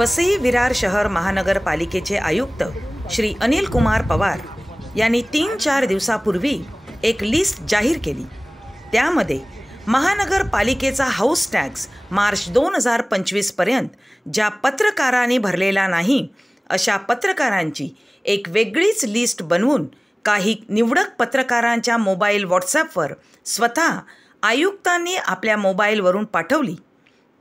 वसई विरार शहर महानगरपालिकेचे आयुक्त श्री अनिल कुमार पवार यांनी 3-4 दिवसापूर्वी एक लिस्ट जाहीर केली। त्यामध्ये महानगरपालिकेचा हाऊस टॅक्स मार्च 2025 पर्यंत ज्या पत्रकारांनी भरलेला नाही अशा पत्रकारांची एक वेगळीच लिस्ट बनवून काही निवडक पत्रकारांच्या मोबाईल व्हॉट्सॲपवर स्वतः आयुक्तांनी आपल्या मोबाईलवरून पाठवली।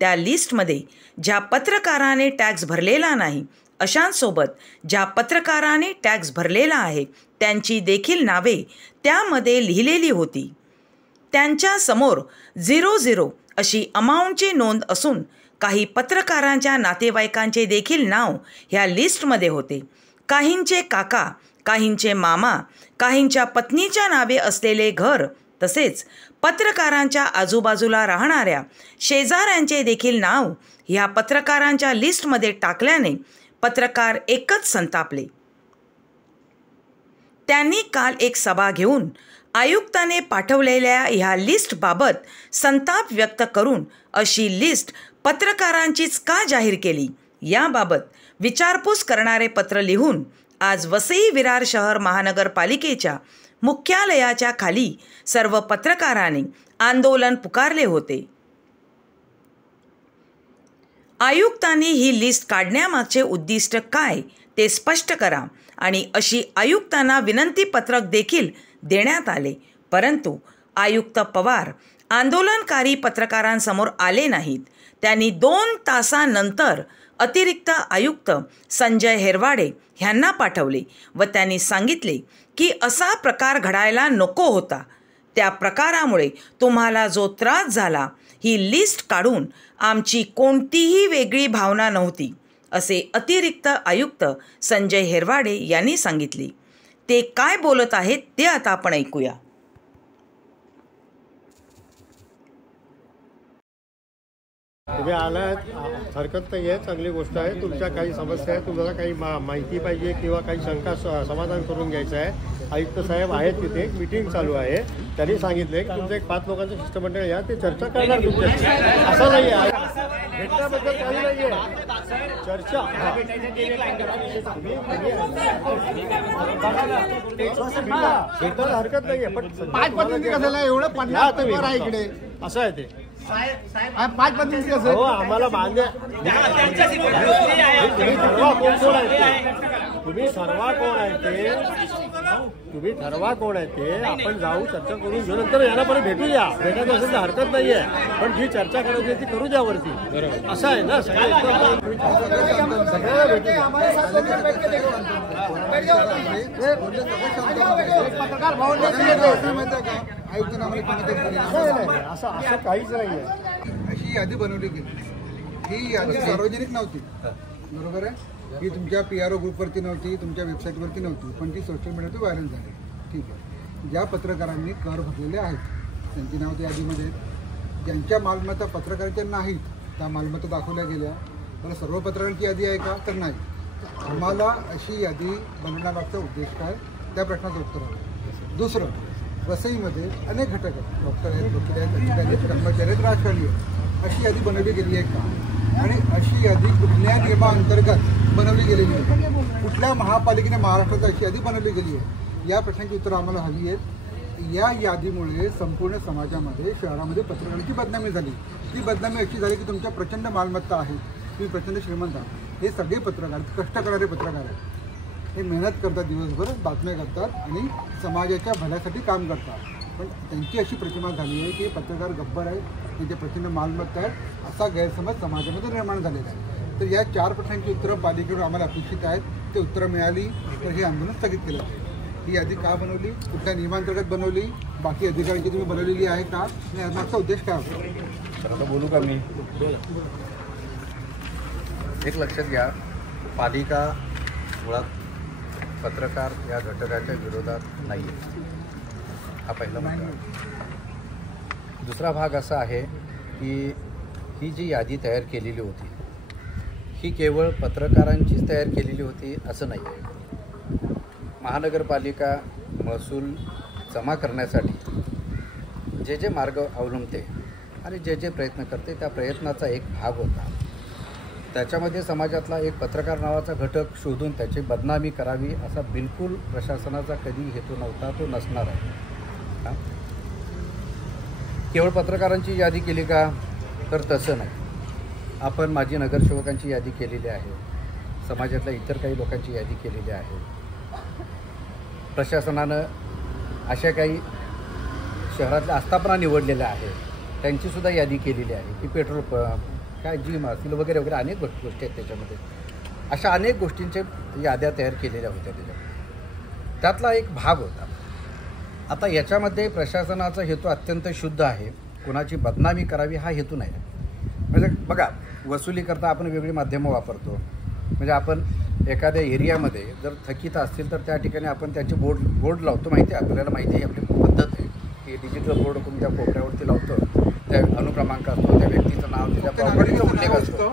त्या लिस्टमध्ये ज्या पत्रकाराने टॅक्स भरलेला नाही अशांसोबत ज्या पत्रकाराने टॅक्स भरलेला आहे त्यांची देखील नावे त्यामध्ये लिहिलेली होती। त्यांच्या समोर 00 अशी अमाऊंटची नोंद असून काही पत्रकारांच्या नातेवाईकांचे देखील नाव ह्या लिस्टमध्ये होते। काहींचे काका, काहींचे मामा, काहींच्या पत्नीच्या नावे असलेले घर तसेच पत्रकारांच्या आजूबाजूला राहणाऱ्या शेजाऱ्यांचे देखील नाव ह्या पत्रकारांच्या लिस्टमध्ये टाकल्याने पत्रकार एकच संतापले। त्यांनी काल एक सभा घेऊन आयुक्ताने पाठवलेल्या ह्या लिस्टबाबत संताप व्यक्त करून अशी लिस्ट पत्रकारांचीच का जाहीर केली याबाबत विचारपूस करणारे पत्र लिहून आज वसई विरार शहर महानगरपालिकेच्या मुख्यालयाच्या खाली सर्व पत्रकारांनी आंदोलन पुकारले होते। आयुक्तांनी ही लिस्ट काढण्यामागचे उद्दिष्ट काय ते स्पष्ट करा आणि अशी आयुक्तांना विनंती पत्रक देखील देण्यात आले, परंतु आयुक्त पवार आंदोलनकारी पत्रकारांसमोर आले नाहीत। त्यांनी 2 तासानंतर अतिरिक्त आयुक्त संजय हेरवाडे यांना पाठवले व त्यांनी सांगितले की असा प्रकार घडायला नको होता। त्या प्रकारामुळे तुम्हाला जो त्रास झाला ही लिस्ट काढून आमची कोणतीही वेगळी भावना नव्हती असे अतिरिक्त आयुक्त संजय हेरवाडे यांनी सांगितले। ते काय बोलत आहेत ते आता आपण ऐकूया। तुम्ही आलात, हरकत नाही आहे, चांगली गोष्ट आहे। तुमच्या काही समस्या आहेत, तुम्हाला काही माहिती पाहिजे किंवा काही शंका समाधान करून घ्यायचं आहे। आयुक्त साहेब आहेत तिथे, एक मीटिंग चालू आहे। त्यांनी सांगितले की तुमचं एक 5 लोकांचं शिष्टमंडळ या, ते चर्चा करणार तुमच्याशी। असं नाही आहे, भेटण्याबद्दल काही नाही आहे, चर्चा भेटायला हरकत नाही आहे, पण 5 पद्धती कसं एवढं 50 पेपर आहे इकडे, असं आहे ते 5 पद्धती कसं हो आम्हाला बांध्या। तुम्ही ठरवा कोण आहे ते आपण जाऊ चर्चा करून घेऊ, नंतर याला परत भेटूया। भेटायचं असेल तर हरकत नाही आहे, पण जी चर्चा करायची ती करू द्या वरती। असं आहे ना, सगळ्यांना असं काहीच नाही आहे। अशी यादी बनवली गेली, ही यादी सार्वजनिक नव्हती, बरोबर आहे। ही तुमच्या PRO ग्रुपवरती नव्हती, तुमच्या वेबसाईटवरती नव्हती, पण ती सोशल मीडियावर व्हायरल झाली। ठीक आहे, ज्या पत्रकारांनी कर भरलेले आहेत त्यांची नाव त्या यादीमध्ये, ज्यांच्या मालमत्ता पत्रकारांच्या नाहीत त्या मालमत्ता दाखवल्या गेल्या। तर सर्व पत्रकारांची यादी आहे का, तर नाही। आम्हाला अशी यादी बनवण्यामागचा उद्देश काय त्या प्रश्नाचं उत्तर आहे। दुसरं, वसईमध्ये अनेक घटक आहेत, डॉक्टर आहेत, वकील आहेत, अधिकारी आहेत, कर्मचारी आहेत, राजकारणी आहेत। अशी यादी बनवली गेली आहे का, आणि अशी यादी कुठल्या नियमाअंतर्गत बनवली गेलेली आहे, कुठल्या महापालिकेने महाराष्ट्रात अशी यादी बनवली गेली आहे, या प्रश्नाची उत्तरं आम्हाला हवी आहेत। या यादीमुळे संपूर्ण समाजामध्ये, शहरामध्ये पत्रकारांची बदनामी झाली। ती बदनामी अशी झाली की तुमच्या प्रचंड मालमत्ता आहे, तुम्ही प्रचंड श्रीमंत आहात। हे सगळे पत्रकार, कष्ट करणारे पत्रकार आहेत, हे मेहनत करतात, दिवसभर बातम्या करतात आणि समाजाच्या भल्यासाठी काम करतात, पण त्यांची अशी प्रतिमा झाली आहे की पत्रकार गब्बर आहे, त्यांचे प्रचंड मालमत्ता आहेत, असा गैरसमज समाजामध्ये निर्माण झालेला आहे। तर या 4 प्रश्नांची उत्तरं पालिकेकडून आम्हाला अपेक्षित आहेत, ते उत्तरं मिळाली तर हे आंदोलन स्थगित केलं जाईल। ही यादी का बनवली, कुठल्या नियमांतर्गत बनवली, बाकी अधिकाऱ्यांची तुम्ही बनवलेली आहे का, आणि यामागचा उद्देश काय होता? आता बोलू का मी? एक लक्षात घ्या, पालिका मुळात पत्रकार या घटकाच्या विरोधात नाही आहे, हा पहिला मुद्दा। दुसरा भाग असा आहे की ही जी यादी तयार केलेली होती ही केवळ पत्रकारांचीच तयार केलेली होती असं नाही आहे। महानगरपालिका महसूल जमा करण्यासाठी जे जे मार्ग अवलंबते आणि जे जे प्रयत्न करते त्या प्रयत्नाचा एक भाग होता त्याच्यामध्ये समाजातला एक पत्रकार नावाचा घटक शोधून त्याची बदनामी करावी असा बिलकुल प्रशासनाचा कधी हेतू नव्हता, तो नसणार आहे. हां, केवळ पत्रकारांची यादी केली का, तर तसं नाही. आपण माजी नगरसेवकांची यादी केलेली आहे, समाजातल्या इतर काही लोकांची यादी केलेली आहे. प्रशासनानं अशा काही शहरातल्या आस्थापना निवडलेल्या आहेत, त्यांचीसुद्धा यादी केलेली आहे की पेट्रोल पंप काय जिम असतील वगैरे वगैरे अनेक गोष्टी आहेत त्याच्यामध्ये. अशा अनेक गोष्टींच्या याद्या तयार केलेल्या होत्या त्याच्यामध्ये. त्यातला एक भाग होता. आता याच्यामध्ये प्रशासनाचा हेतू अत्यंत शुद्ध आहे, कोणाची बदनामी करावी हा हेतू नाही. म्हणजे बघा, वसुली करता आपण वेगळी माध्यमं वापरतो. म्हणजे आपण एखाद्या एरियामध्ये जर थकीत असतील तर त्या ठिकाणी आपण त्याचे बोर्ड लावतो. माहिती आहे आपल्याला, माहिती आहे आपली पद्धत आहे की डिजिटल बोर्ड कोणत्या कोपऱ्यावरती लावतो, त्या अनुक्रमांक असतो, त्या व्यक्तीचं नाव, त्याच्या प्रॉपर्टीचा उल्लेख असतो.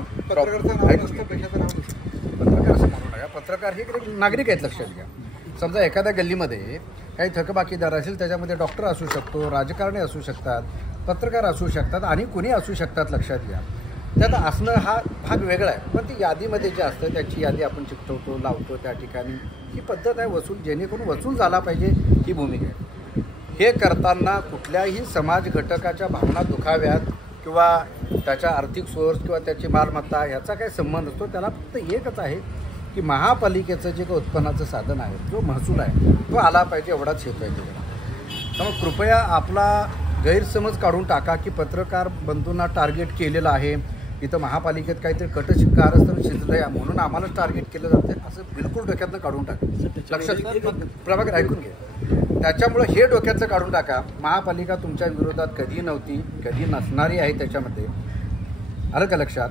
पत्रकार असं म्हणू नका, पत्रकार हे नागरिक आहेत, लक्षात घ्या. समजा एखाद्या गल्लीमध्ये काही थकबाकीदार असेल, त्याच्यामध्ये डॉक्टर असू शकतो, राजकारणी असू शकतात, पत्रकार असू शकतात आणि कुणी असू शकतात, लक्षात घ्या. त्यात असणं हा भाग वेगळा आहे. पण ती यादीमध्ये जे असतं त्याची यादी आपण चिकटवतो, लावतो त्या ठिकाणी. ही पद्धत आहे वसूल, जेणेकरून वसूल झाला पाहिजे ही भूमिका आहे. हे करताना कुठल्याही समाज घटकाच्या भावना दुखाव्यात किंवा त्याच्या आर्थिक सोर्स किंवा त्याची मालमत्ता याचा काही संबंध असतो. त्याला फक्त एकच आहे की महापालिकेचं जे काही उत्पन्नाचं साधन आहे, जो महसूल आहे, तो आला पाहिजे, एवढाच हेतू आहे त्याला. त्यामुळे कृपया आपला गैरसमज काढून टाका की पत्रकार बंधूंना टार्गेट केलेलं आहे, इथं महापालिकेत काहीतरी कारस्थान शिजलं आहे म्हणून आम्हालाच टार्गेट केलं जातं, असं बिलकुल डोक्यातनं काढून टाका. लक्षात प्रभाकर ऐकून घे. त्याच्यामुळं हे डोक्यातलं काढून टाका, महापालिका तुमच्या विरोधात कधी नव्हती, कधी नसणारी आहे त्याच्यामध्ये. आलं का लक्षात?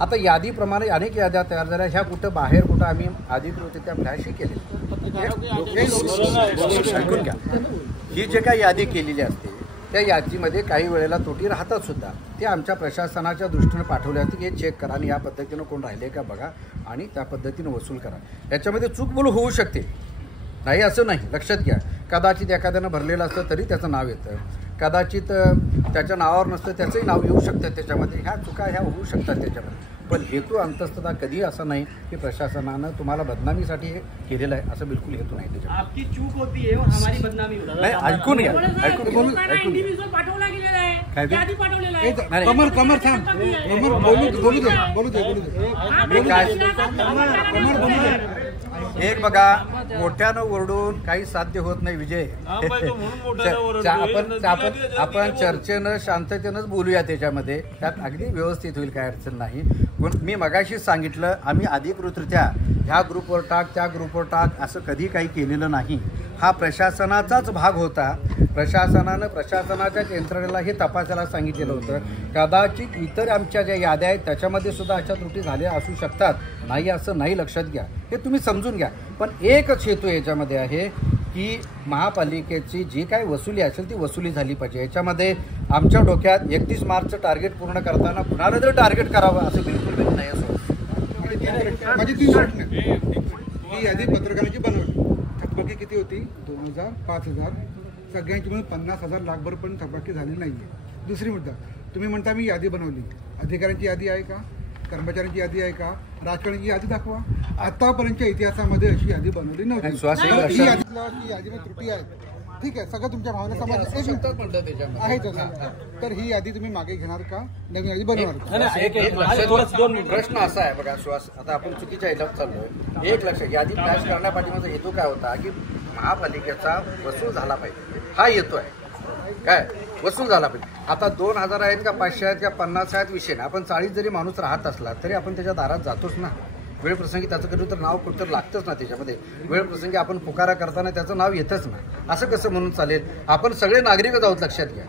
आता यादीप्रमाणे अनेक याद्या तयार झाल्या, ह्या कुठं बाहेर कुठं आम्ही अधिकृतरित्या फ्लॅशही केले. ऐकून घ्या, ही जे काही यादी केलेली असते त्या यादीमध्ये काही वेळेला त्रुटी राहतात सुद्धा. ते आमच्या प्रशासनाच्या दृष्टीनं पाठवल्या की हे चेक करा आणि या पद्धतीनं कोण राहिले का बघा आणि त्या पद्धतीनं वसूल करा. याच्यामध्ये चूकभूल होऊ शकते, नाही असं नाही, लक्षात घ्या. कदाचित एखाद्यानं भरलेलं असतं तरी त्याचं नाव येतं, कदाचित त्याच्या नावावर नसतं त्याचंही नाव येऊ शकतं त्याच्यामध्ये. ह्या चुका ह्या होऊ शकतात त्याच्यामध्ये. पण हेतू अंतस्तः कधी असा नाही की प्रशासनानं तुम्हाला बदनामीसाठी हे केलेलं आहे, असं बिलकुल हेतू नाही त्याच्यामध्ये. आपकी चूक होती है हमारी बदनामी होती है. नाही, ऐकून घ्या, ऐकून पाठवला गेलेला आहे, काय ते? यादी पाठवलेला आहे. कमर थांब, कमर बोलू दे. एक बघा, मोठ्यानं ओरडून काही साध्य होत नाही विजय. आपण चर्चेनं शांततेनंच बोलूया त्याच्यामध्ये, त्यात अगदी व्यवस्थित होईल, काय अडचण नाही. पण मी मगाशीच सांगितलं, आम्ही अधिकृतरित्या ह्या ग्रुपवर टाक त्या ग्रुपवर टाक असं कधी काही केलेलं नाही. हा प्रशासनाचाच भाग होता. प्रशासनाच्या यंत्रणेला हे तपासायला सांगितलेलं होतं. कदाचित इतर आमच्या ज्या याद्या आहेत त्याच्यामध्ये सुद्धा अशा त्रुटी झाल्या असू शकतात, नाही असं नाही, लक्षात घ्या, हे तुम्ही समजून घ्या. पण एकच हेतू याच्यामध्ये आहे की महापालिकेची जी काही वसुली असेल ती वसुली झाली पाहिजे. याच्यामध्ये आमच्या डोक्यात 31 मार्चचं टार्गेट पूर्ण करताना कुणाला जर टार्गेट करावं असं बिलकुल नाही. असं माझी ती ही यादी पत्रकारांची बनवली. थकबाकी किती होती? 2000, 5000, सगळ्यांची मिळून 50,000 लाखभर पण थकबाकी झाली नाही आहे. दुसरी मुद्दा, तुम्ही म्हणता मी यादी बनवली, अधिकाऱ्यांची यादी आहे का, कर्मचाऱ्यांची यादी आहे का, राजकारणाची यादी दाखवा. आतापर्यंतच्या इतिहासामध्ये अशी यादी बनवली नव्हती. ही यादीमध्ये त्रुटी आहेत, ठीक आहे, सगळं तुमच्या भावना समाज आहे तर ही यादी तुम्ही मागे घेणार का, नवीन यादी बनवणार का? प्रश्न असा आहे बघा सुहास, आता आपण चुकीच्या ह्याच्यावर चाललोय. एक लक्ष, यादी फ्लॅश करण्यापाठी माझा हेतू काय होता की महापालिकेचा वसूल झाला पाहिजे, हा हेतू आहे. काय वसूल झाला पाहिजे. आता 2000 आहेत का 500 आहेत का 50 आहेत विषय ना. आपण 40 जरी माणूस राहत असला तरी आपण त्याच्या दारात जातोच ना. वेळप्रसंगी त्याचं कधी तर नाव कुठं लागतंच ना त्याच्यामध्ये. वेळप्रसंगी आपण पुकारा करताना त्याचं नाव येतच ना. असं कसं म्हणून चालेल? आपण सगळे नागरिकच आहोत, लक्षात घ्या,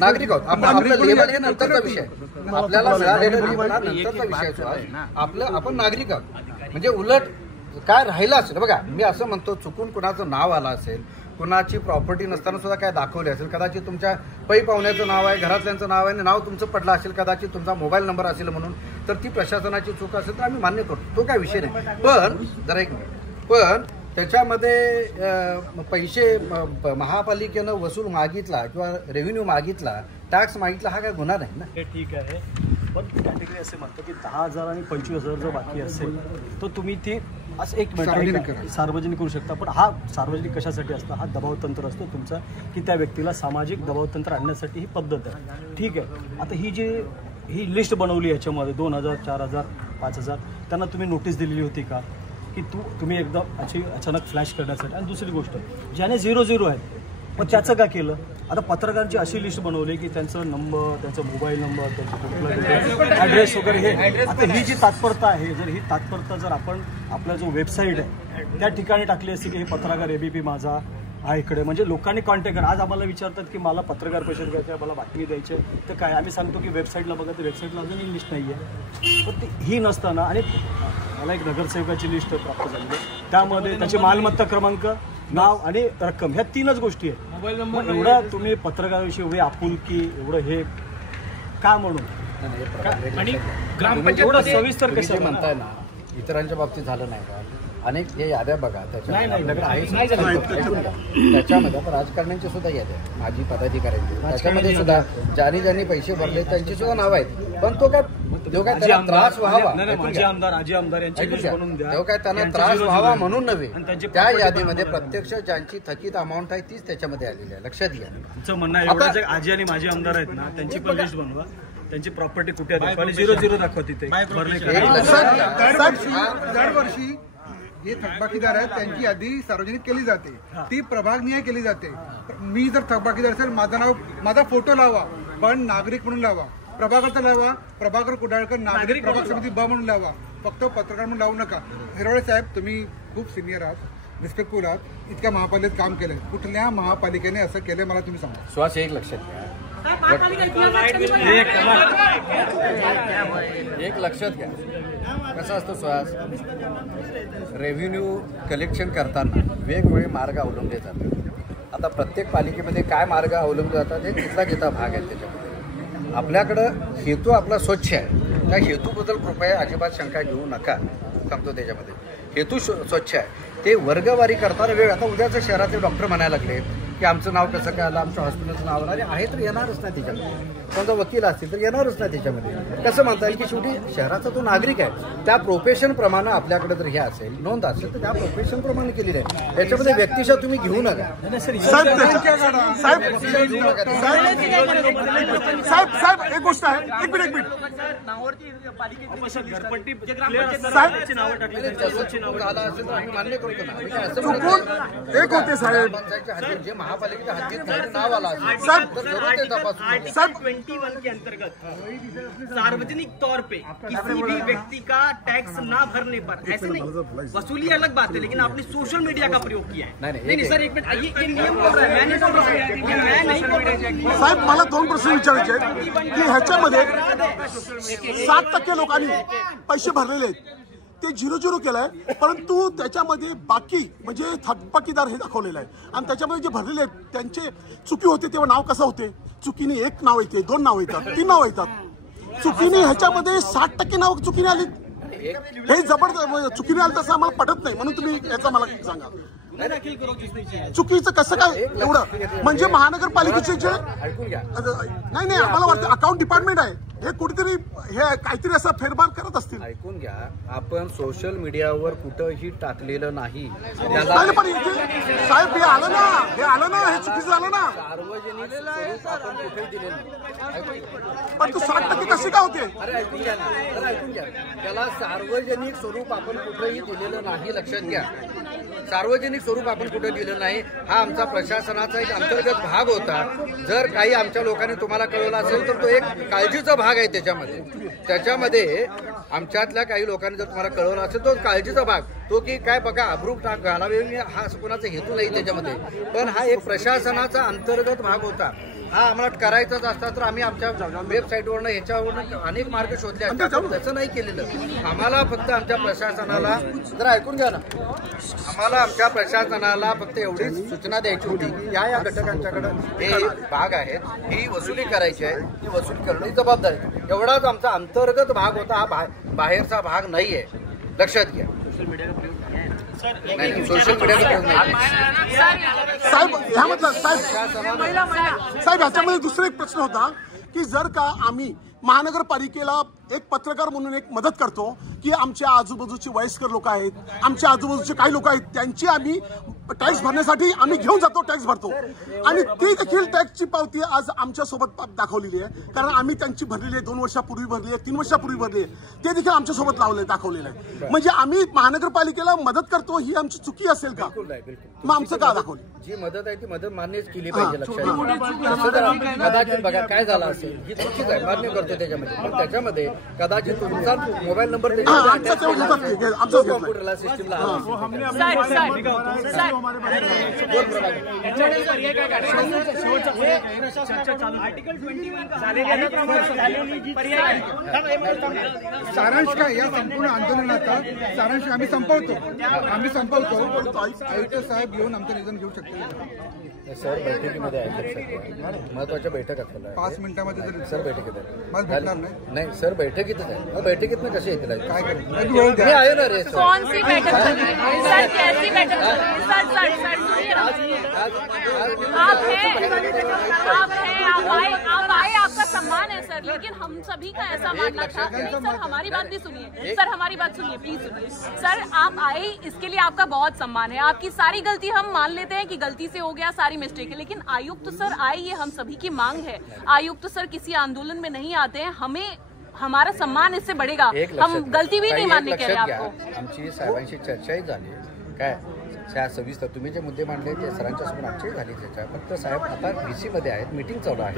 नागरिक आहोत. आपलं लेबल हे नंतरचा विषय, आपल्याला मिळालेलं लेबल हा नंतरचा विषय. आपण नागरिक आहोत. म्हणजे उलट काय राहिलं असेल बघा, मी असं म्हणतो, चुकून कुणाचं नाव आलं असेल, कुणाची प्रॉपर्टी नसताना सुद्धा काय दाखवले असेल, कदाचित तुमच्या पै पाहुण्याचं नाव आहे, घरातल्यांचं नाव आहे, नाव तुमचं पडलं असेल, कदाचित तुमचा मोबाईल नंबर असेल म्हणून, तर ती प्रशासनाची चूक असेल तर आम्ही मान्य करतो, तो काय विषय नाही. पण जरा एक मिनिट, पण त्याच्यामध्ये पैसे महापालिकेनं वसूल मागितला किंवा रेव्हेन्यू मागितला, टॅक्स मागितला, हा काय गुन्हा नाही ना. हे ठीक आहे. पण कॅटेगरी असे म्हणतो की 10,000 आणि 25,000 जर बाकी असेल तर तुम्ही ते असं एक मिनिट सार्वजनिक करू शकता. पण हा सार्वजनिक कशासाठी असतं? हा दबावतंत्र असतो तुमचा, की त्या व्यक्तीला सामाजिक दबावतंत्र आणण्यासाठी ही पद्धत आहे. ठीक आहे. आता ही लिस्ट बनवली याच्यामध्ये 2,000, 4,000, 5,000 त्यांना तुम्ही नोटीस दिलेली होती का की तुम्ही एकदम अचानक फ्लॅश करण्यासाठी? आणि दुसरी गोष्ट, ज्याने 0-0 आहेत मग त्याचं काय केलं? आता पत्रकारांची अशी लिस्ट बनवली की त्यांचा नंबर, त्यांचा मोबाईल नंबर, त्यांचा ॲड्रेस वगैरे हे. आता ही जी तात्परता आहे, जर ही तात्परता जर आपण आपला जो वेबसाईट आहे त्या ठिकाणी टाकली असती की हे पत्रकार ABP माझा हा इकडे, म्हणजे लोकांनी कॉन्टॅक्ट करा. आज आम्हाला विचारतात की मला पत्रकार परिषद घ्यायची आहे, मला बातमी द्यायची आहे, तर काय आम्ही सांगतो की वेबसाईटला बघा, तर वेबसाईटला अजूनही लिस्ट नाही आहे. पण ही नसताना, आणि मला एक नगरसेवकाची लिस्ट प्राप्त झाली आहे, त्यामध्ये त्याची मालमत्ता क्रमांक, नाव आणि रक्कम, ह्या 3च गोष्टी आहेत. Mobile number. एवढं तुम्ही पत्रकाराविषयी एवढी आपुलकी, एवढं हे का म्हणून? आणि ग्रामपंचायत एवढं सविस्तर कसं म्हणताय ना, इतरांच्या बाबतीत झालं नाही का? अनेक हे याद्या बघा त्याच्यामध्ये आता राजकारण्यांची सुद्धा याद्या, माजी पदाधिकाऱ्यांची, त्याच्यामध्ये सुद्धा ज्यांनी पैसे भरले त्यांची सुद्धा नाव आहेत. पण तो काय त्याला त्रास व्हावा, काय त्यांना त्रास व्हावा म्हणून नव्हे, त्या यादीमध्ये प्रत्यक्ष ज्यांची थकीत अमाऊंट आहे तीच त्याच्यामध्ये आलेली आहे. लक्षात घ्या. तुमचं म्हणणं आहे आजी आणि माजी आमदार आहेत ना, त्यांची पण लिस्ट बनवा, त्यांची प्रॉपर्टी कुठे आहे, 0-0 दाखवा तिथे. दरवर्षी जे थकबाकीदार आहेत त्यांची यादी सार्वजनिक केली जाते, ती प्रभागनिहाय केली जाते. मी जर थकबाकीदार असेल, माझा फोटो लावा, पण नागरिक म्हणून लावा. प्रभाकरचा लावा, प्रभाकर कुडाळकर नागरिक प्रभाग समिती ब म्हणून लावा, फक्त पत्रकार म्हणून लावू नका. हिरवळे साहेब, तुम्ही खूप सिनियर आहात, रिस्पेक्टफुल आहात, इतक्या महापालिकेत काम केलंय, कुठल्या महापालिकेने असं केलंय मला तुम्ही सांगा. श्वास एक लक्षात घ्या, एक लक्षात घ्या. कसं असतं श्वास, रेव्हेन्यू कलेक्शन करताना वेगवेगळे मार्ग अवलंबले जातात. आता प्रत्येक पालिकेमध्ये काय मार्ग अवलंबले जातात हे तिथला भाग आहे. त्याच्यामध्ये आपल्याकडं हेतू आपला स्वच्छ आहे, त्या हेतूबद्दल कृपया अजिबात शंका घेऊ नका. सांगतो त्याच्यामध्ये हेतू स्वच्छ आहे. ते वर्गवारी करताना वेळ, आता उद्याचं शहरातले डॉक्टर म्हणायला लागले की आमचं नाव कसं काय आलं, आमच्या हॉस्पिटलचं नाव आलं, आहे तर येणारच ना त्याच्यामध्ये. समजा वकील असतील तर येणारच ना त्याच्यामध्ये. कसं म्हणता येईल की शेवटी शहराचा तो नागरिक आहे, त्या प्रोफेशनप्रमाणे आपल्याकडे जर हे असेल, नोंद असेल तर त्या प्रोफेशनप्रमाणे केलेली आहे. त्याच्यामध्ये व्यक्तिशा तुम्ही घेऊ नका. साहेब एक गोष्ट आहे, एक मिनिट झाला असेल तर आम्ही मान्य करतो ना. एक होते साहेब, जे महापालिकेच्या हद्दीत नाव आला साहब 21 के अंतर्गत सार्वजनिक तौर पे किसी भी व्यक्ति का टैक्स ना भरने पर, ऐसे नहीं, वसूली अलग बात है, लेकिन आपने सोशल मीडिया का प्रयोग किया है. नहीं सर, एक मिनट, ये नियम बोल रहा है, मैंने बोल रहा है, मैं नहीं बोल रहा. साहेब मला 2 प्रश्न विचारायचे आहेत की ह्याच्यामध्ये 7% लोकांनी पैसे भरलेले आहेत, ते 0-0 केलंय, परंतु त्याच्यामध्ये बाकी म्हणजे थकबाकीदार हे दाखवलेलं आहे. आणि त्याच्यामध्ये जे भरलेले आहेत त्यांचे चुकी होते तेव्हा नाव कसं होते? चुकीने 1 नाव येते, 2 नाव येतात, 3 नाव येतात. चुकीने ह्याच्यामध्ये 60% नाव चुकीने आली, हे जबरदस्त चुकीने आलं तसं आम्हाला पटत नाही. म्हणून तुम्ही याचा मला सांगा, चुकीचं कसं काय एवढं? म्हणजे महानगरपालिकेचे जे नाही आम्हाला वाटतं अकाउंट डिपार्टमेंट आहे, हे कुठेतरी हे काहीतरी असं फेरफार करत असतील. ऐकून घ्या, आपण सोशल मीडियावर कुठंही टाकलेलं नाही. पण साहेब हे आलं ना, हे चुकीचं झालं ना. सार्वजनिक स्वरूप आपण कुठेही दिलेलं नाही. पण तू 60% कशी काय होते? अरे ऐकून घ्या ना, ऐकून घ्या. त्याला सार्वजनिक स्वरूप आपण कुठेही दिलेलं नाही. लक्षात घ्या, सार्वजनिक स्वरूप आपण कुठे दिलं नाही. हा आमचा प्रशासनाचा एक अंतर्गत भाग होता. जर काही आमच्या लोकांनी तुम्हाला कळवलं असेल तर तो एक काळजीचा भाग आहे. त्याच्यामध्ये आमच्यातल्या काही लोकांनी जर तुम्हाला कळवलं असेल तो काळजीचा भाग, तो की काय बघा अब्रूप घालावे हा कोणाचा हेतू नाही त्याच्यामध्ये. पण हा एक प्रशासनाचा अंतर्गत भाग होता. हा आम्हाला करायचाच असता तर आम्ही आमच्या वेबसाईटवरनं ह्याच्यावरनं अनेक मार्ग शोधले असतात. तसं नाही केलेलं. आम्हाला फक्त आमच्या प्रशासनाला जर ऐकून घ्या ना, आम्हाला आमच्या प्रशासनाला फक्त एवढीच सूचना द्यायची होती की या घटकांच्याकडं हे भाग आहेत, ही वसुली करायची आहे, ही वसुली करणं ही जबाबदारी. एवढाच आमचा अंतर्गत भाग होता, हा बाहेरचा भाग नाहीये. लक्षात घ्या. सोशल मीडियाचा साहेब ह्यामधला साहेब ह्याच्यामध्ये दुसरा एक प्रश्न होता की जर का आम्ही महानगरपालिकेला एक पत्रकार म्हणून एक मदत करतो की आमच्या आजूबाजूचे वयस्कर लोक आहेत, आमच्या आजूबाजूचे काही लोक आहेत, त्यांची आम्ही टॅक्स भरण्यासाठी आम्ही घेऊन जातो, टॅक्स भरतो आणि ती देखील टॅक्सची पावती आज आमच्यासोबत दाखवलेली आहे. कारण आम्ही त्यांची भरलेली आहे, 2 वर्षापूर्वी भरली आहे, 3 वर्षापूर्वी भरली आहे, ते देखील आमच्यासोबत दाखवलेलं आहे. म्हणजे आम्ही महानगरपालिकेला मदत करतो ही आमची चुकी असेल का? मग आमचं का दाखवली? जी मदत आहे ती मदत मान्यच केली पाहिजे. लक्षात कदाचित बघा काय झालं असेल ही चुकीच आहे, मान्य करतो त्याच्यामध्ये. पण त्याच्यामध्ये कदाचित तुमचा मोबाईल नंबर कॉम्प्युटरला सिस्टीमला सारांश काय या संपूर्ण आंदोलनाचा सारांश आम्ही संपवतो. आयुक्त साहेब येऊन आमचं निवेदन घेऊ शकतो. सर बैठकीमध्ये आहे, महत्वाच्या बैठक असल्या 5 मिनिटांमध्ये सर बैठकीत आहे. मला भेटणार नाही सर बैठकीतच आहे. बैठकीतनं कसे येतील? काय करेल मी आहे ना रे. कौन सी बैठक चल रही है सर? कैसी बैठक चल रही है सर? आप आए आपका सम्मान है सर, लेकिन हम सभी का ऐसा मानना था नहीं सर. हमारी बात भी सुनिए सर, हमारी बात सुनिए प्लीज सुनिए सर. आप आए इसके लिए आपका बहुत सम्मान है. आपकी सारी गलती हम मान लेते हैं कि गलती से हो गया, सारी मिस्टेक है, लेकिन आयुक्त सर आए ये हम सभी की मांग है. आयुक्त सर किसी आंदोलन में नहीं आते हैं, हमें हमारा सम्मान इससे बढ़ेगा. हम गलती भी नहीं मानने कह रहे आपको. आमची साहेबांशी चर्चाही झाली काय सविस्तर तुम्ही जे मुद्दे मांडले ते सरांच्या समोर आमची झाली चर्चा. फक्त साहेब आता VC मध्ये आहेत, मीटिंग चालू आहे.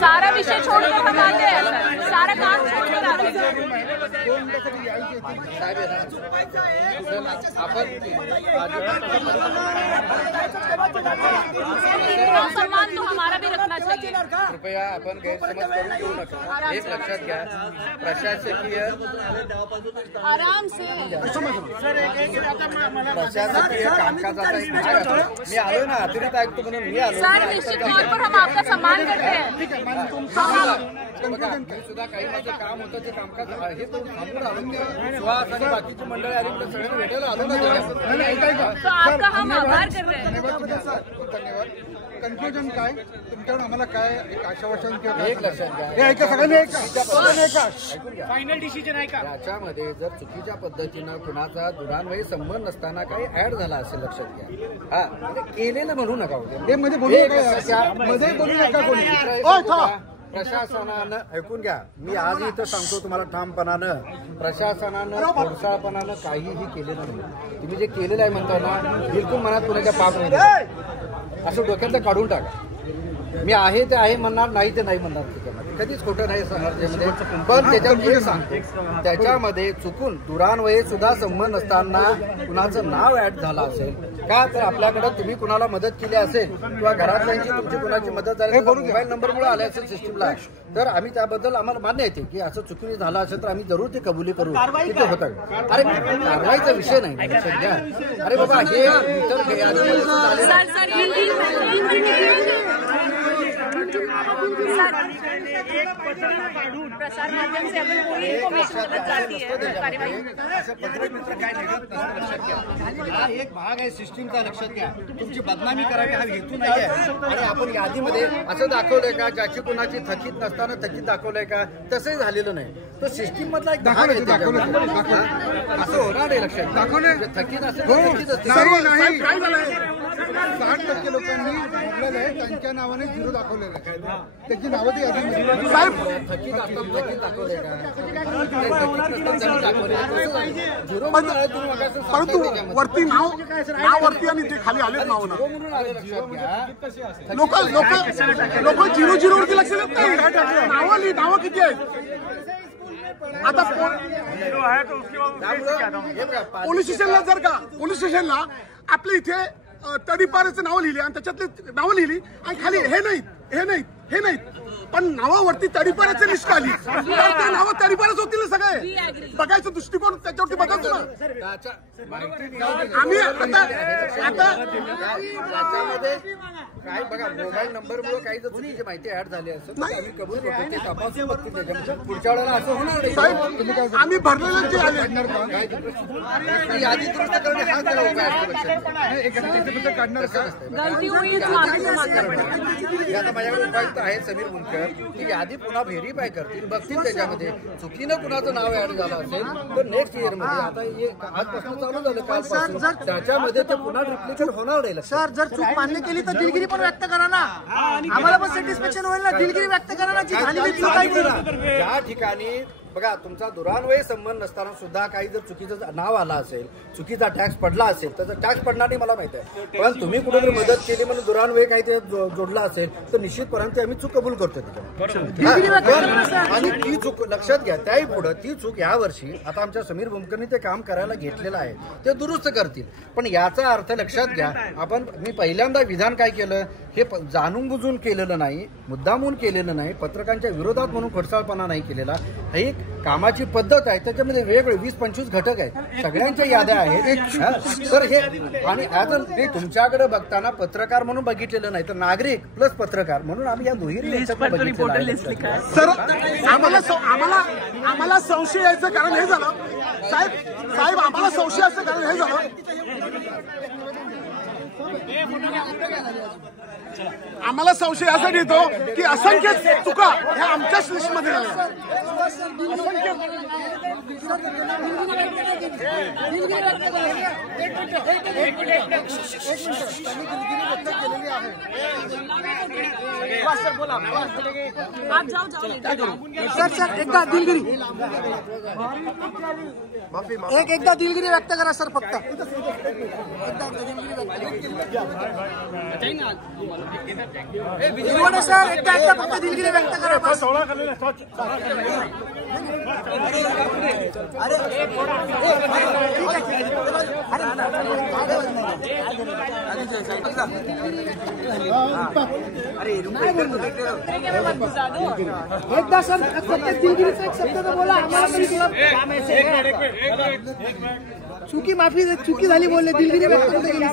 सारा विषय छोड़कर हम आते हैं सर, सारा काम छोड़कर आते हैं. साहेब आपण सम्मान तो हमारा भी रखना चाहिए. कृपया आपण गैरसमज करून घेऊ नका. एक लक्षात घ्या, प्रशासकीय आराम से प्रशासकीय कामकाजाचा एक भाग असतो. मी आलो ना, अतिरिक्त आयुक्त म्हणून मी आलो. सर निश्चित तौर पर हम आपका सम्मान करते हैं. बघा मी सुद्धा काही माझं काम होतं ते कामकाज हे तो थांबून आलो. सुहास आणि बाकीची मंडळी आली तर सगळ्यांना भेटायला आलो ना. तो आपका हम आभार कर रहे हैं. धन्यवाद. कन्क्लुजन काय तुमच्याकडून आम्हाला काय एक आश्वासन किंवा एक लक्षात घ्या, फायनल डिसिजन आहे का? याच्यामध्ये जर चुकीच्या पद्धतीनं कुणाचा दुरान्वयी संबंध नसताना काही ऍड झाला असेल लक्षात घ्या. हा म्हणजे केलेलं म्हणू नका होते मध्ये बोलू नका कोणी. प्रशासनानं ऐकून घ्या, मी आज इथं सांगतो तुम्हाला ठामपणानं, प्रशासनानं खोडसाळपणानं काहीही केलेलं नाही. तुम्ही जे केलेलं आहे म्हणता ना, बिलकुल मनात कुणाच्या पाप नाही असं डोक्यातलं काढून टाका. मी आहे ते आहे म्हणणार, नाही ते नाही म्हणणार. कधीच खोटं नाही सांगणार त्यामध्ये. पण त्याच्यामध्ये सांगतो, त्याच्यामध्ये चुकून दुरान्वये सुद्धा संबंध नसताना कुणाचं नाव ऍड झालं असेल का, तर आपल्याकडे तुम्ही कुणाला मदत केली असेल किंवा घरातल्यांची तुमची कुणाची मदत झाली, मोबाईल नंबरमुळे आले असेल सिस्टीमला, तर आम्ही त्याबद्दल आम्हाला मान्य येते की असं चुकीने झालं असेल तर आम्ही जरूर ते कबुली करू. तिथे होतं अरे कारवाईचा विषय नाही. सध्या अरे बाबा हे इतर प्रसार माध्यम से अगर कोई इन्फॉर्मेशन गलत जाती है तो कार्यवाही. हा एक भाग आहे सिस्टीमचा. लक्षात घ्या, तुमची बदनामी करावी हा हेतू नाही आहे. आणि आपण यादीमध्ये असं दाखवलंय का ज्याची कुणाची थकीत नसताना थकीत दाखवलंय का, तसंही झालेलं नाही. तो सिस्टीम मधला एक भाग आहे. असं होणार नाही. लक्षात थकीत असेल थकीत असते. 60% लोकांनी म्हटलेलं आहे त्यांच्या नावाने 0 दाखवलेलं आहे. त्याची नावं ती थकीत असतात थकीत दाखवले का, परंतु वरती नाव वरती आणि ते खाली आलेच नाव ना. लोक 0-0 वरती लक्ष देत नाही. नावं किती आहेत आता पोलीस स्टेशनला. जर का पोलीस स्टेशनला आपल्या इथे तडीपाराचं नाव लिहिले आणि त्याच्यातले नावं लिहिली आणि खाली हे नाहीत पण नावावरती तडीपाराची लिस्ट आली तर ते नावं तडीपारच होतील सगळे. बघायचं दृष्टिकोन त्याच्यावरती बघायचं ना. आम्ही आता काय बघा, मोबाईल नंबरमुळे काही जर चुकीची माहिती ऍड झाली असेल तर आम्ही कबूल करतो, ते तपासून बघतील त्याच्यामध्ये. पुढच्या वेळेला असं होणार नाही. आम्ही भरलेलं जे आले यादी दुरुस्त करणे हा त्याला उपाय असतो. काढणार का गलती हुई आता माझ्याकडे उपायुक्त आहेत समीर मुनकर, ती यादी पुन्हा व्हेरीफाय करतील, बघतील त्याच्यामध्ये चुकीनं कुणाचं नाव ऍड झालं असेल तर नेक्स्ट इयर मध्ये आता हे आजपासून चालू झालं कालपासून त्याच्यामध्ये ते पुन्हा रिप्लिकेट होणार नाही. सर जर चूक मान्य केली तर दिलगिरी पण व्यक्त करा ना, आम्हाला पण सॅटिस्फॅक्शन होईल ना. दिलगिरी व्यक्त करा ना, जी झालेली चूक आहे या ठिकाणी बघा तुमचा दुरान्वयी संबंध नसताना सुद्धा काही जर चुकीचं नाव आलं असेल, चुकीचा टॅक्स पडला असेल तर टॅक्स पडणार नाही मला माहिती आहे, पण तुम्ही कुठेतरी मदत केली म्हणून दुरान्वयी काही ते जोडला असेल तर निश्चितपणे आम्ही चूक कबूल करतो आणि ती चूक लक्षात घ्या. त्याही पुढे ती चूक यावर्षी आता आमच्या समीर भूमकरनी ते काम करायला घेतलेलं आहे ते दुरुस्त करतील. पण याचा अर्थ लक्षात घ्या, मी पहिल्यांदा विधान काय केलं, हे जाणून बुजून केलेलं नाही, मुद्दामून केलेलं नाही, पत्रकारांच्या विरोधात म्हणून खोडसाळपणा नाही केलेला. ही कामाची पद्धत आहे, त्याच्यामध्ये वेगवेगळे 20-25 घटक आहेत, सगळ्यांच्या याद्या आहेत. तर हे आणि ते तुमच्याकडे बघताना पत्रकार म्हणून बघितलेलं नाही तर नागरिक प्लस पत्रकार म्हणून आम्ही या दुहेरी सर आम्हाला संशय यायचं कारण हे झालं साहेब आम्हाला संशय यायचं कारण हे झालं, आम्हाला संशय यासाठी येतो की असंख्य चुका ह्या आमच्याच लिस्टमध्ये झाल्या. सर एकदा दिलगिरी एकदा दिलगिरी व्यक्त करा सर, फक्त सर एकदा फक्त दिलगिरी व्यक्त करा. एकदा सर फक्त दिलगिरीचा एक शब्द तर बोला, चुकी माफी, चुकी झाली बोलले, दिलगिरी व्यक्त कुठे केली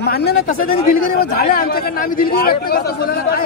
मान्य ना, तसं तरी दिलगिरी झालं आमच्याकडनं, आम्ही दिलगिरी व्यक्त करतो बोलायला काय.